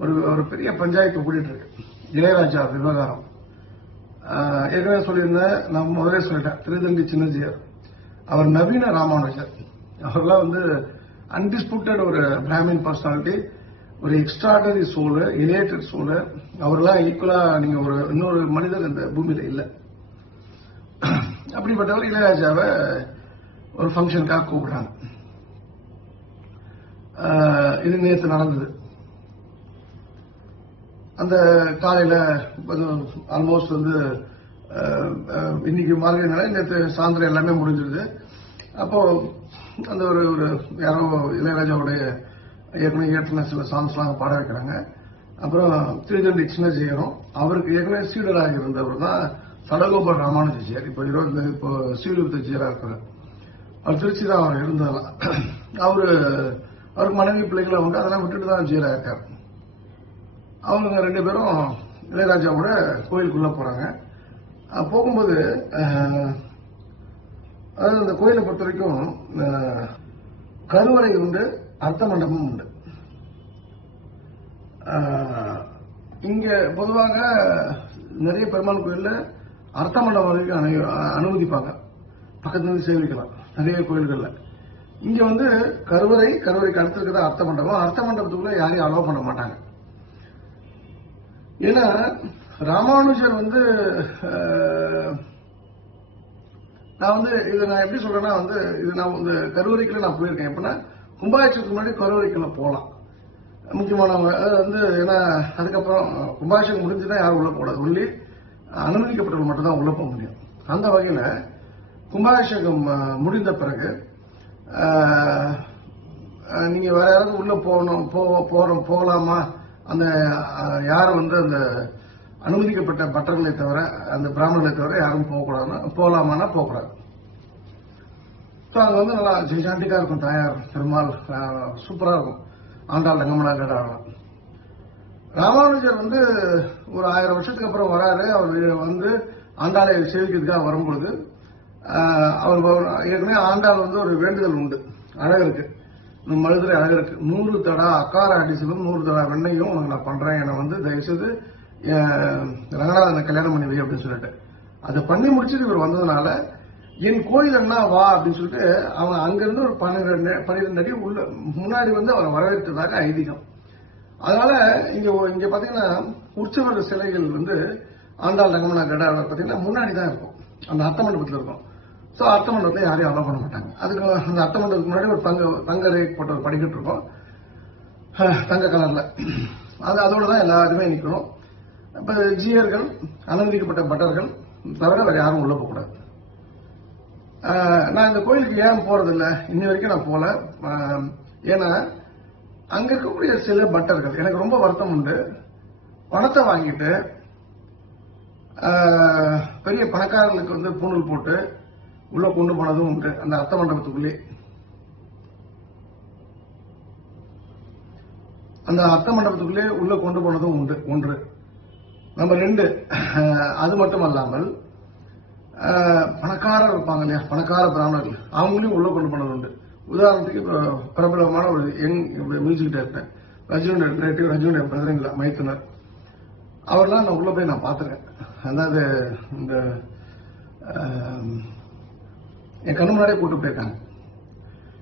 ஒரு ஒரு பெரிய பஞ்சாயத்து கூட்டிட்டு இருக்கு இளையராஜா விவகாரம். ஏற்கனவே சொல்லியிருந்தேன், நான் முதலே சொல்லிட்டேன், திருதண்டி சின்னஜியர் அவர் நவீன ராமானுஜர். அவர்லாம் வந்து அன்டிஸ்பியூட்டட் ஒரு பிராமின் பர்சனாலிட்டி, ஒரு எக்ஸ்ட்ராடனரி சோலு, எலிவேட்டட் சோலு. அவர்லாம் ஈக்குவலா நீங்க ஒரு இன்னொரு மனிதர் இந்த பூமியில இல்லை. அப்படிப்பட்டவர் இளையராஜாவை ஒரு ஃபங்க்ஷனுக்காக கூப்பிடுறாங்க. இது நேற்று நடந்தது. அந்த காலையில ஆல்மோஸ்ட் வந்து இன்னைக்கு மாதிரி நேற்று சாயந்தரம் எல்லாமே முடிஞ்சிருது. அப்போ அந்த ஒரு யாரோ இளையராஜாவுடைய ஏற்கனவே ஏற்றின சில சாங்ஸ்லாம் பாட வைக்கிறாங்க. அப்புறம் திருதண்டி சின்னஜியரும் அவருக்கு ஏற்கனவே சீடராக இருந்தவர் தான் சடகோபால் ராமானுஜியார். இப்போ சீர்திருத்தஜியராக இருக்கிறார். அவர் திருச்சி தான் அவர் இருந்ததெல்லாம். அவருக்கு மனைவி பிள்ளைகளை உண்டு, அதெல்லாம் விட்டுட்டு தான் ஜியராக இருக்கார். அவங்க 2 பேரும் இளையராஜாவோட கோயிலுக்குள்ள போறாங்க. போகும்போது அதாவது அந்த கோயிலை பொறுத்த வரைக்கும் கருவறை உண்டு, அர்த்த மண்டபமும் உண்டு. இங்க பொதுவாக நிறைய பெருமாள் கோயில்ல அர்த்த மண்டபம் வரைக்கும் அனுமதிப்பாங்க, பக்கத்துல இருந்து சேவிக்கலாம் நிறைய கோயில்கள்ல. இங்க வந்து கருவறைக்கு அடுத்து இருக்கிற அர்த்த மண்டபம். அர்த்த மண்டபத்துக்குள்ள யாரையும் அலோவ் பண்ண மாட்டாங்க. ஏன்னா ராமானுஜர் வந்து நான் வந்து இதை நான் எப்படி சொல்றேன்னா வந்து இது நான் இந்த கருவறைக்குள்ள நான் போயிருக்கேன். எப்படின்னா கும்பாபிஷேகத்துக்கு முன்னாடி கருவறைக்குள்ள போகலாம் முக்கியமானவங்க. அது வந்து ஏன்னா அதுக்கப்புறம் கும்பாபிஷேகம் முடிஞ்சுதான் யாரும் உள்ள போடாது, உள்ளே அனுமதிக்கப்பட்டவங்க மட்டும் தான் உள்ள போக முடியும். அந்த வகையில கும்பாபிஷேகம் முடிந்த பிறகு நீங்க வேற யாராவது உள்ள போகலாமா, அந்த யாரும் வந்து அந்த அனுமதிக்கப்பட்ட பட்டர்களை தவிர, அந்த பிராமணர்களை தவிர யாரும் போகக்கூடாதுன்னா போகலாமான்னா போகக்கூடாது. அங்க வந்து நல்லா ஜெய்சாண்டிக்கா இருக்கும், தாயார் பெருமாள் சூப்பரா இருக்கும், ஆண்டாள் ரங்கமனா கேட்டாங்களாம். ராமானுஜர் வந்து ஒரு 1000 வருஷத்துக்கு அப்புறம் வராரு. அவர் வந்து ஆண்டாளை சேவிக்கிறதுக்காக வரும்பொழுது அவர் ஏற்கனவே ஆண்டாள் வந்து ஒரு வேண்டுதல் உண்டு அழகருக்கு, மதுரை அழகருக்கு 100 தடா அக்கார அடிசலும் 100 தடா வெண்ணையும் உனக்கு நான் பண்றேன், என்னை வந்து தயவுசெய்து ரங்கநாதனை கல்யாணம் பண்ணி வை அப்படின்னு சொல்லிட்டு அதை பண்ணி முடிச்சுட்டு இவர் வந்ததுனால என் கோயில் என்ன வா அப்படின்னு சொல்லிட்டு அவன் அங்கிருந்து ஒரு 12 அடி உள்ள முன்னாடி வந்து அவரை வரவேற்றதாக ஐதீகம். அதனால இங்க பாத்தீங்கன்னா உற்சவர் சிலைகள் வந்து ஆண்டாள் ரங்கமனா கடாவில் பாத்தீங்கன்னா முன்னாடி தான் இருக்கும், அந்த அர்த்த மண்டபத்தில் இருக்கும். ஸோ அர்த்த மண்டபத்தில் யாரையும் அலோவ் பண்ண மாட்டாங்க. அதுக்கு அந்த அர்த்த மண்டபத்துக்கு முன்னாடி ஒரு தங்க ரேக் போட்ட ஒரு படிக்கட்டு இருக்கும், தங்க கலர்ல. அதோட தான் எல்லாருமே நிற்கணும். இப்ப ஜியர்கள், அனுமதிக்கப்பட்ட பட்டர்கள் தவிர வேற யாரும் உள்ள போகக்கூடாது. நான் இந்த கோயிலுக்கு ஏன் போறதில்லை, இன்னி வரைக்கும் நான் போல. ஏன்னா அங்க இருக்கக்கூடிய சில பட்டர்கள் எனக்கு ரொம்ப வருத்தம் உண்டு. பணத்தை வாங்கிட்டு பெரிய பணக்காரர்களுக்கு வந்து பூணூல் போட்டு உள்ள கொண்டு போனதும் உண்டு. அந்த அர்த்த மண்டபத்துக்குள்ளே அந்த அர்த்த மண்டபத்துக்குள்ளே உள்ள கொண்டு போனதும் உண்டு. 1 நம்பர் 2, அது மட்டும் அல்லாமல் பணக்காரர் இருப்பாங்க இல்லையா, பணக்கார பிராமணர்கள், அவங்களையும் உள்ள கொண்டு போனது உண்டு. உதாரணத்துக்கு பிரபலமான ஒரு யங் மியூசிக் டைரக்டர் ரஜினியுடைய பிரதரங்களா மைத்துனர், அவர்லாம் நான் உள்ள போய் நான் பார்த்துருக்கேன். அதாவது இந்த என் கண்ணு முன்னாடியே கூட்டு போயிருக்காங்க.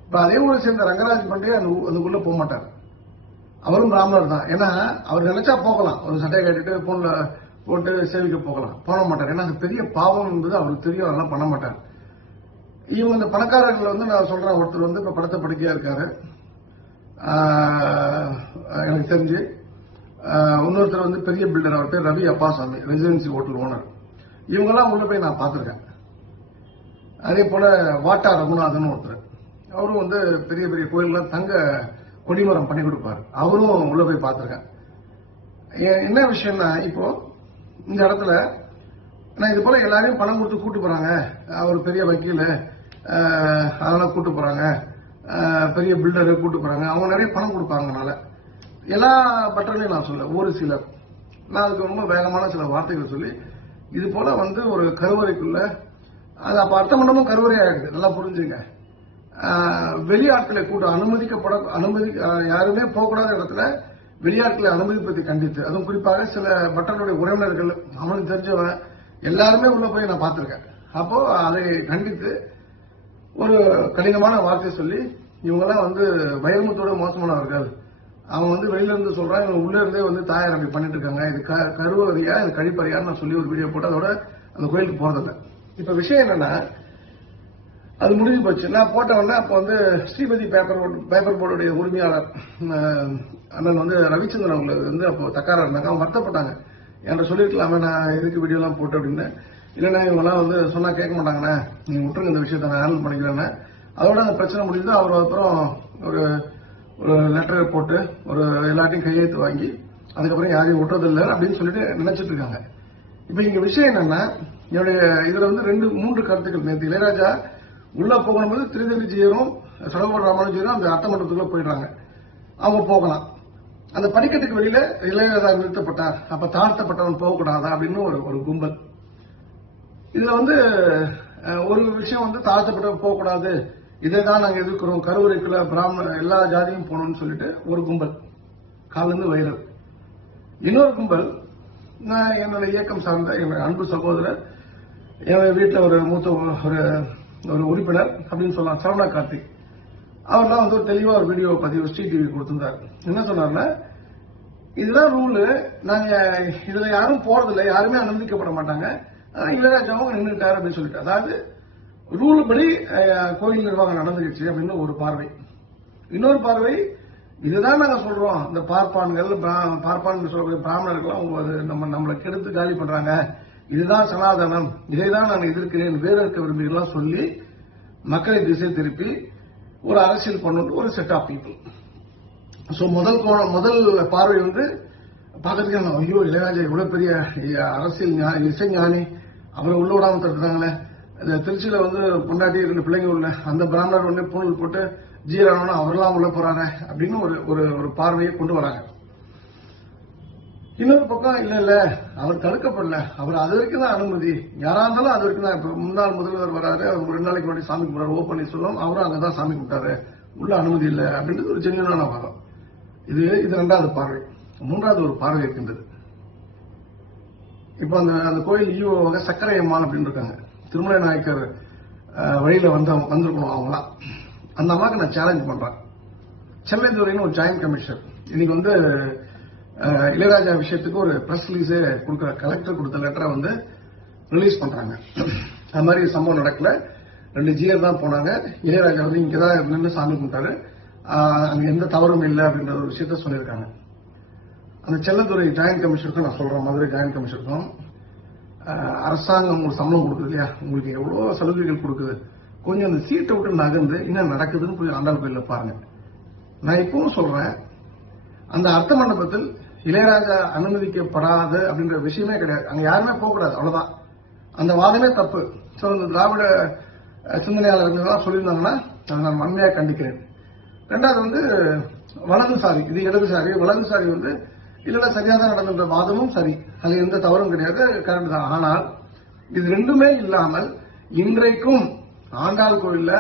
இப்ப அதே ஊரை சேர்ந்த ரங்கராஜ் பண்டே அதுக்குள்ள போக மாட்டார். அவரும் பிராமணர் தான். ஏன்னா அவர் நினைச்சா போகலாம், ஒரு சட்டையை கட்டிட்டு போன்ல போட்டு சேவிக்க போகலாம், போக மாட்டார். ஏன்னா அது பெரிய பாவம் என்பது அவருக்கு தெரியும், அதெல்லாம் பண்ண மாட்டார். இவங்க இந்த பணக்காரர்கள் வந்து நான் சொல்றேன், ஒருத்தர் வந்து இப்ப படத்தை படிக்கையா இருக்காரு எனக்கு தெரிஞ்சு. இன்னொருத்தர் வந்து பெரிய பில்டர், அவர் பேர் Ravi Appasamy, residency hotel owner. இவங்கெல்லாம் உள்ள போய் நான் பார்த்திருக்கேன். அதே போல வாட்டா ரகுநாதன் ஒருத்தர், அவரும் வந்து பெரிய பெரிய கோயில்ல தங்க கொடிமரம் பண்ணி கொடுப்பாரு, அவரும் உள்ள போய் பார்த்திருக்கேன். என்ன விஷயம்னா இப்போ இந்த இடத்துல நான் இது போல எல்லாரையும் பணம் கொடுத்து கூட்டு போறாங்க, அவர் பெரிய வக்கீல் அதெல்லாம் கூட்டு போறாங்க, பெரிய பில்டரை கூட்டு போறாங்க, அவங்க நிறைய பணம் கொடுப்பாங்கனால எல்லா பட்டர்களையும் நான் சொல்ல, ஒரு சிலர் நான் அதுக்கு ரொம்ப வேகமான சில வார்த்தைகள் சொல்லி இது போல வந்து ஒரு கருவறைக்குள்ள அது அப்ப அர்த்த மண்டபம் கருவறை ஆயிடுது. நல்லா புரிஞ்சுங்க. வெளியாட்களை கூட்டம் யாருமே போகக்கூடாத இடத்துல வெளியாட்களை அனுமதிப்பதை கண்டித்து, அதுவும் குறிப்பாக சில பட்டனுடைய உறவினர்கள், அவனுக்கு தெரிஞ்சவன் எல்லாருமே உள்ள போய் நான் பார்த்திருக்கேன். அப்போ அதை கண்டித்து ஒரு கடினமான வார்த்தை சொல்லி, இவங்கெல்லாம் வைரமுத்தோட மோசமானவர்கள், அவங்க வெளியில இருந்து சொல்றாங்க, இவங்க உள்ள இருந்தே தாயார் அப்படி பண்ணிட்டு இருக்காங்க, இது கருவறையா இது கழிப்பறையான்னு நான் சொல்லி ஒரு வீடியோ போட்டு அதோட அந்த கோயிலுக்கு போறதில்லை. இப்ப விஷயம் என்னன்னா, அது முடிஞ்சு போச்சு. நான் போட்ட உடனே அப்போ ஸ்ரீபதி பேப்பர் போர்டுடைய உரிமையாளர் அண்ணன் ரவிச்சந்திரன் அவங்க அப்போ தக்காரா இருந்தாங்க. அவங்க வருத்தப்பட்டாங்க, என்கிட்ட சொல்லிருக்கலாமே நான் எதுக்கு வீடியோ எல்லாம் போட்டு அப்படின்னு. இல்லைன்னா இவங்கெல்லாம் சொன்னா கேட்க மாட்டாங்கண்ணே, நீங்க விட்டுருங்க இந்த விஷயத்த நான் ஹேண்டில் பண்ணிக்கிறேன்னு. அதோட அந்த பிரச்சனை முடிஞ்சு அவர் அப்புறம் ஒரு ஒரு லெட்டர் போட்டு ஒரு எல்லாத்தையும் கையெழுத்து வாங்கி அதுக்கப்புறம் யாரையும் விட்டுறதில்லை அப்படின்னு சொல்லிட்டு நினைச்சிட்டு இருக்காங்க. இப்ப இங்க விஷயம் என்னன்னா, என்னுடைய இதுல 2-3 கருத்துக்கள். நேற்று இளையராஜா உள்ள போகும்போது திருதெல்லிஜியரும் சடகோபால் ராமானுஜரும் அந்த அர்த்தமன்றத்துக்குள்ள போயிடுறாங்க. அவங்க போகலாம். அந்த படிக்கட்டுக்கு வெளியில இளையராஜா நிறுத்தப்பட்டார், அப்ப தாழ்த்தப்பட்டவன் போகக்கூடாதா அப்படின்னு ஒரு கும்பல். இதுல ஒரு விஷயம் தாழ்த்தப்பட்டவன் போகக்கூடாது, இதைதான் நாங்க எதிர்க்கிறோம், கருவறைக்குள்ள பிராமண எல்லா ஜாதியும் போகணும்னு சொல்லிட்டு ஒரு கும்பல் காலிருந்து வைரல். இன்னொரு கும்பல், நான் என்னோட இயக்கம் சார்ந்த என்னோட அன்பு சகோதரர், என் வீட்டில் ஒரு மூத்த ஒரு உறுப்பினர் அப்படின்னு சொல்லலாம், சரவணா கார்த்திக். அவர் தான் ஒரு தெளிவா ஒரு வீடியோ பதிவு ஸ்ரீ டிவி கொடுத்திருந்தார். என்ன சொன்னார்னா, இதுதான் ரூலு, நாங்க இதுல யாரும் போறதில்லை, யாருமே அனுமதிக்கப்பட மாட்டாங்க, இளையராஜாவும் நின்றுட்டாரு அப்படின்னு சொல்லிட்டு. அதாவது ரூல் படி கோயில் நிர்வாகம் நடந்துருச்சு அப்படின்னு ஒரு பார்வை. இன்னொரு பார்வை, இதுதான் நாங்க சொல்றோம், இந்த பார்ப்பான் சொல்ற பிராமணர்கள் நம்மளை கெடுத்து காலி பண்றாங்க, இதுதான் சனாதனம், இதைதான் நான் எதிர்க்கிறேன், வேற இருக்க விரும்புகிறேன் சொல்லி மக்களை திசை திருப்பி ஒரு அரசியல் பண்ணு ஒரு செட் ஆஃப் பீப்புள். சோ முதல் பார்வை பார்க்கறதுக்கு, ஐயோ இளையராஜா இவ்வளவு பெரிய அரசியல் இசைஞானி, அவரை உள்ள விடாம தடுத்துறாங்களே, திருச்சியில பொண்டாட்டி 2 பிள்ளைங்க உள்ள அந்த பிராமணர் பூணல் போட்டு ஜீரானோன்னு அவரெல்லாம் உள்ள போறாங்க அப்படின்னு ஒரு பார்வையை கொண்டு வராங்க. இன்னொரு பக்கம் இல்ல அவர் தடுக்கப்படல, அவர் அது வரைக்கும் தான் அனுமதி, யாரா இருந்தாலும் அது வரைக்கும் தான். இப்ப முன்னாள் முதல்வர் வராரு, அவர் 2 நாளைக்கு முன்னாடி சாமி கும்பிட்டாரு, ஓ பன்னீர்செல்வம், அவரும் அங்கதான் சாமி கும்பிட்டாரு, உள்ள அனுமதி இல்லை அப்படின்றது ஒரு ஜென்யூனான வாதம். இது 2வது பார்வை. 3வது ஒரு பார்வை இருக்கின்றது. இப்ப அந்த கோயில் ஈவோவாக சக்கரை அம்மான் அப்படின்னு இருக்காங்க, திருமலை நாயக்கர் வழியில வந்திருக்கணும் அவங்களாம். அந்த அம்மாவுக்கு நான் சேலஞ்ச் பண்றேன். சென்னைத்துறைன்னு ஒரு ஜாயிண்ட் கமிஷனர் இன்னைக்கு இளையராஜா விஷயத்துக்கு ஒரு பிரஸ் ரிலீஸே கொடுக்குற, கலெக்டர் கொடுத்த லெட்டரை ரிலீஸ் பண்றாங்க. அது மாதிரி சம்பவம் நடக்கல, 2 ஜியர் தான் போனாங்க, இளையராஜா இங்கதான் நின்று சாமி கும்பிட்டாரு, அங்க எந்த தவறும் இல்லை அப்படின்ற ஒரு விஷயத்த சொல்லியிருக்காங்க. அந்த செல்லத்துறை ஜாயிண்ட் கமிஷனருக்கும் நான் சொல்றேன், மதுரை ஜாயிண்ட் கமிஷனருக்கும், அரசாங்கம் உங்களுக்கு சம்பளம் கொடுக்குது இல்லையா, உங்களுக்கு எவ்வளவு சலுகைகள் கொடுக்குது, கொஞ்சம் அந்த சீட்டை விட்டு நகர்ந்து என்ன நடக்குதுன்னு போய் ஆண்டாள் கோயில பாருங்க. நான் இப்பவும் சொல்றேன், அந்த அர்த்த மண்டபத்தில் இளையராஜா அனுமதிக்கப்படாது அப்படின்ற விஷயமே கிடையாது, அங்க யாருமே போகக்கூடாது, அவ்வளவுதான். அந்த வாதமே தப்பு. இந்த திராவிட சிந்தனையாளர்கள் சொல்லியிருந்தாங்கன்னா அதை நான் வன்மையா கண்டிக்கிறேன். 2வது வலதுசாரி, இது இடதுசாரி. வலதுசாரி இல்ல சரியா தான் நடந்த வாதமும் சரி, அது எந்த தவறும் கிடையாது, கரெக்ட் தான். ஆனால் இது 2மே இல்லாமல் இன்றைக்கும் ஆண்டாள் கோயில்ல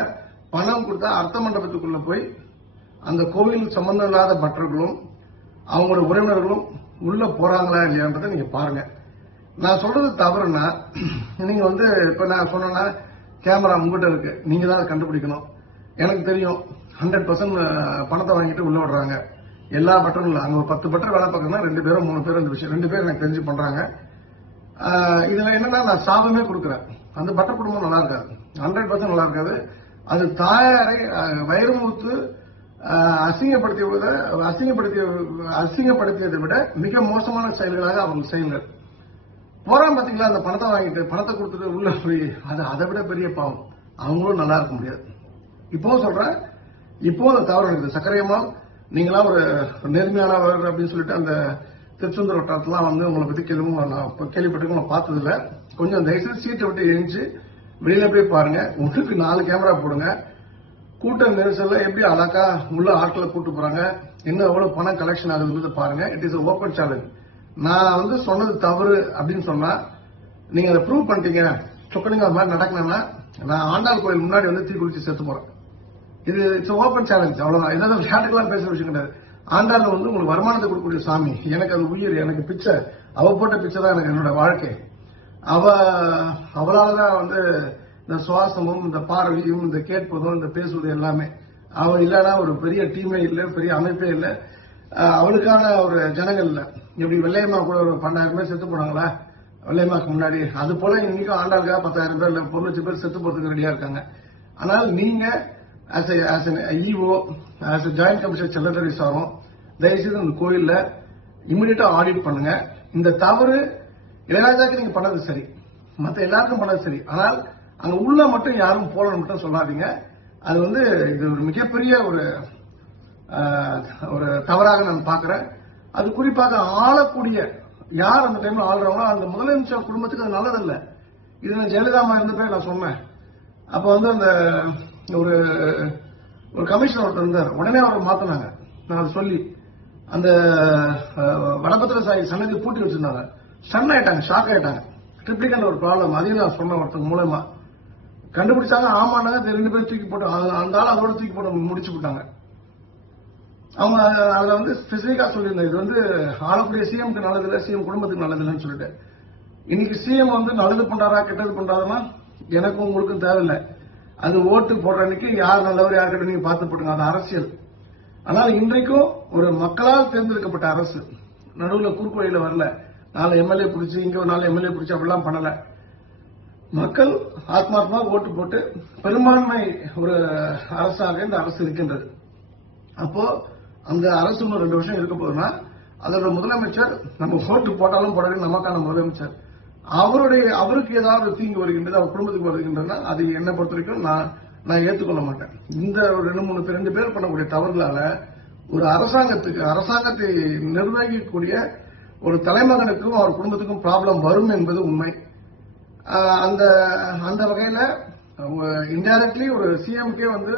பணம் கொடுத்தா அர்த்த மண்டபத்துக்குள்ள போய் அந்த கோவில் சம்பந்தம் இல்லாத பக்தர்களும் அவங்களோட உறவினர்களும் உள்ள போறாங்களா இல்லையான்றதை நீங்க பாருங்க. நான் சொல்றது தவறுனா, நீங்க இப்ப நான் சொன்னா கேமரா உங்ககிட்ட இருக்கு, நீங்க தான் கண்டுபிடிக்கணும். எனக்கு தெரியும் 100% பணத்தை வாங்கிட்டு உள்ள விடுறாங்க, எல்லா பட்டரும் அங்க 10 பட்டர் வேலை பார்க்கணும்னா 2 பேரும் 3 பேரும் இந்த விஷயம் 2 பேர் எனக்கு தெரிஞ்சு பண்றாங்க. இதுல என்னன்னா நான் சாபமே கொடுக்குறேன், அந்த பட்ட குடும்பம் நல்லா இருக்காது, 100% நல்லா இருக்காது. அது தாயாரை வைரமுத்து அசிங்கப்படுத்தியதை விட மிக மோசமான செயல்களாக அவங்க செயல்கள். போறான் பாத்தீங்களா, அந்த பணத்தை வாங்கிட்டு பணத்தை கொடுத்துட்டு உள்ள போய் அதை விட பெரிய பாவம். அவங்களும் நல்லா இருக்க முடியாது. இப்போ சொல்றேன், இப்போ அந்த தவறு இருக்குது. சக்கரையம்மாள், நீங்களாம் ஒரு நேர்மையானவர் அப்படின்னு சொல்லிட்டு அந்த திருச்செந்தூர் வட்டாரத்துலாம் உங்களை பத்தி கேள்விப்பட்டு உங்களை பார்த்தது இல்ல. கொஞ்சம் தயவுசெய்து சீட்டை விட்டு எழுந்து வெளியில போய் பாருங்க, 1க்கு 4 கேமரா போடுங்க. கூட்ட நெரிசல்ல எப்படி அழகா உள்ள ஆட்களை கூட்டு போறாங்க, என்ன எவ்வளவு பணம் கலெக்ஷன் ஆகுது பாருங்க. It is open challenge. நான் சொன்னது தவறு அப்படின்னு சொன்னா நீங்க அதை ப்ரூவ் பண்ணிட்டீங்க, சொக்கனிங்க அது மாதிரி நடக்கணும்னா நான் ஆண்டாள் கோயில் முன்னாடி தீ குளிச்சு செத்து போறேன். இது இட்ஸ் ஓபன் சேலஞ்ச், அவ்வளவுதான். ஏதாவது விளையாட்டுக்கெல்லாம் பேசுற விஷயம் கிடையாது. ஆண்டாள் வந்து உங்களுக்கு வருமானத்தை கொடுக்கக்கூடிய சாமி. எனக்கு அது உயிர், எனக்கு பிச்சை, அவ போட்ட பிச்சை தான் எனக்கு என்னோட வாழ்க்கை. அவளாலதான் வந்து இந்த சுவாசமும் இந்த பார்வையும் இந்த கேட்பதும் இந்த பேசுவது எல்லாமே. அவள் இல்லைன்னா ஒரு பெரிய டீமே இல்லை, பெரிய அமைப்பே இல்லை. அவளுக்கான ஒரு ஜனங்கள் இல்லை. இப்படி வெள்ளையம்மா கூட ஒரு 12,000 பேர் செத்து போனாங்களா வெள்ளையம்மாக்கு முன்னாடி, அது போல இன்னைக்கும் ஆண்டாளுக்காக 10,000 பேர் இல்லை 1 லட்சம் பேர் செத்து போறதுக்கு ரெடியா இருக்காங்க. ஆனால் நீங்க as EO as joint commissioner Selladurai சாரும் தயவுசெய்து இந்த கோயில்ல இமிடியேட்டா ஆடிட் பண்ணுங்க. இந்த தவறு இளையராஜாக்கு நீங்க பண்ணது சரி, மற்ற எல்லாருக்கும் பண்ணது சரி, ஆனால் அங்க உள்ள மட்டும் யாரும் போல மட்டும் சொல்லாதீங்க. அது வந்து இது ஒரு மிகப்பெரிய ஒரு தவறாக நான் பாக்குறேன். அது குறிப்பாக ஆளக்கூடிய யார் அந்த டைம்ல ஆளுறவங்களோ அந்த முதலமைச்சர் குடும்பத்துக்கு அது நல்லதில்லை. இது நான் ஜெயலலிதா இருந்தப்பே நான் சொன்னேன். அப்ப வந்து அந்த ஒரு கமிஷனர் ஒருத்தர் இருந்தார், உடனே அவரை மாத்தினாங்க. நான் அதை சொல்லி அந்த வடபத்திர சாய் சன்னதி பூட்டி வச்சிருந்தாங்க. ஸ்டன் ஆயிட்டாங்க, ஷாக் ஆயிட்டாங்க. ட்ரிப்ளிகன் ஒரு ப்ராப்ளம், அதையும் நான் சொன்ன ஒருத்தங்க மூலமா கண்டுபிடிச்சாங்க. ஆமாண்டாங்க, 2 பேரும் தூக்கி போட்டு அந்த ஆள் அதோட தூக்கி போட்டு முடிச்சு விட்டாங்க. அவங்க அதுல வந்து ஸ்பெசிபிக்கா சொல்லியிருந்தேன், இது வந்து ஆளக்கூடிய சிஎம்க்கு நல்லதில்லை, சிஎம் குடும்பத்துக்கு நல்லதில்லைன்னு சொல்லிட்டு. இன்னைக்கு சிஎம் வந்து நல்லது பண்றாரா கெட்டது பண்றாருன்னா எனக்கும் உங்களுக்கும் தேவையில்லை. அது ஓட்டு போடுற அன்னைக்கு யார் நல்லவர் யார் கிட்ட நீங்க பார்த்து போட்டுங்க, அது அரசியல். ஆனால் இன்றைக்கும் ஒரு மக்களால் தேர்ந்தெடுக்கப்பட்ட அரசு, நடுவில் குறுக்கு வழியில வரல, 4 எம்எல்ஏ பிடிச்சி இங்க ஒரு 4 எம்எல்ஏ பிடிச்சி அப்படிலாம் பண்ணல. மக்கள் ஆத்மார்த்தமா ஓட்டு போட்டு பெரும்பான்மை ஒரு அரசாக இந்த அரசு இருக்கின்றது. அப்போ அந்த அரசு 2 வருஷம் இருக்க போதுன்னா அதோட முதலமைச்சர் நம்ம ஓட்டு போட்டாலும் போடாலும் நமக்கான முதலமைச்சர், அவருக்கு ஏதாவது தீங்கு வருகின்றது, அவர் குடும்பத்துக்கு வருகின்றதுன்னா அது என்னை பொறுத்த வரைக்கும் நான் ஏற்றுக்கொள்ள மாட்டேன். இந்த ஒரு 2 பேர் பண்ணக்கூடிய தவறுகளால ஒரு அரசாங்கத்தை நிர்வகிக்கக்கூடிய ஒரு தலைமகனுக்கும் அவர் குடும்பத்துக்கும் ப்ராப்ளம் வரும் என்பது உண்மை. அந்த வகையில இன்டைரக்ட்லி ஒரு சிஎம்கே வந்து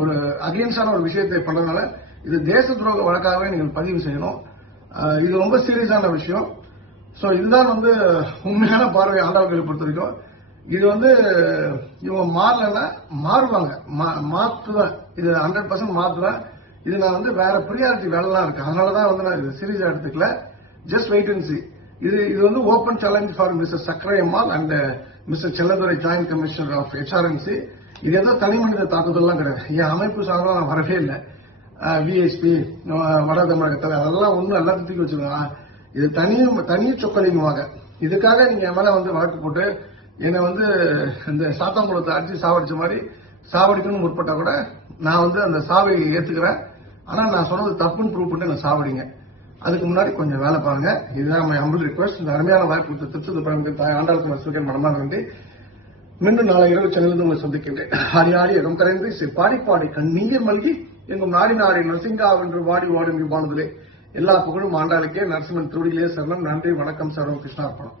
ஒரு அகெயின்ஸ்டான ஒரு விஷயத்தை பண்றதுனால இது தேச துரோக வழக்காகவே நீங்கள் பதிவு செய்யணும். இது ரொம்ப சீரியஸான விஷயம். சோ இதுதான் வந்து உண்மையான பார்வை ஆண்டாள்களை பொறுத்த வரைக்கும். இது வந்து இவங்க மாறலன்னா மாறுவாங்க, மாற்றுவேன், இது 100% மாற்றுவேன். இது நான் வந்து வேற ப்ரியாரிட்டி வேலைலாம் இருக்கு, அதனாலதான் வந்து நான் இது சீரியஸா எடுத்துக்கல. Just wait and see. இது வந்து open challenge for mister Sakkarai Ammal and mister Selladurai joint commissioner of HRMC. இது ஏதோ தனி மனித தாக்குதல்லாம் கிடையாது. என் அமைப்பு சார்பாக நான் வரவே இல்லை. விஎஸ்பி வட தமிழகத்தில் அதெல்லாம் ஒன்றும் எல்லாத்தையும் தூக்கி வச்சிருக்காங்க. இது தனி சொக்கலிங்கமாக இதுக்காக நீங்க என் மேல வந்து வழக்கு போட்டு என்னை வந்து இந்த சாத்தாங்குளத்தை அடிச்சு சாவடிச்ச மாதிரி சாவடிக்கணும்னு முற்பட்டா கூட நான் வந்து அந்த சாவை ஏத்துக்கிறேன். ஆனா நான் சொன்னது தப்புன்னு ப்ரூவ் பண்ணி நான் சாவடிங்க. அதுக்கு முன்னாடி கொஞ்சம் வேலை பாருங்க. இதுதான் மை ஹம்பிள் ரிக்வெஸ்ட். இந்த அருமையான வாய்ப்பு திருச்சி தாய் ஆண்டாளுக்கு மனமாக வேண்டி மீண்டும் நாளை இரவு சென்னையிலிருந்து உங்களை சந்திக்கின்றேன். ஆடி ஆடி இடம் கரைந்து பாடி பாடி கண்ணீர் மல்கி எங்கும் நாடி நாடி நரசிங்கா என்று வாடி வாடும் வானதிலே எல்லா புகழும் ஆண்டாளுக்கே. நரசிம்மன் திருடியிலே சரணம். நன்றி, வணக்கம். சரணம். கிருஷ்ணார்ப்பணம்.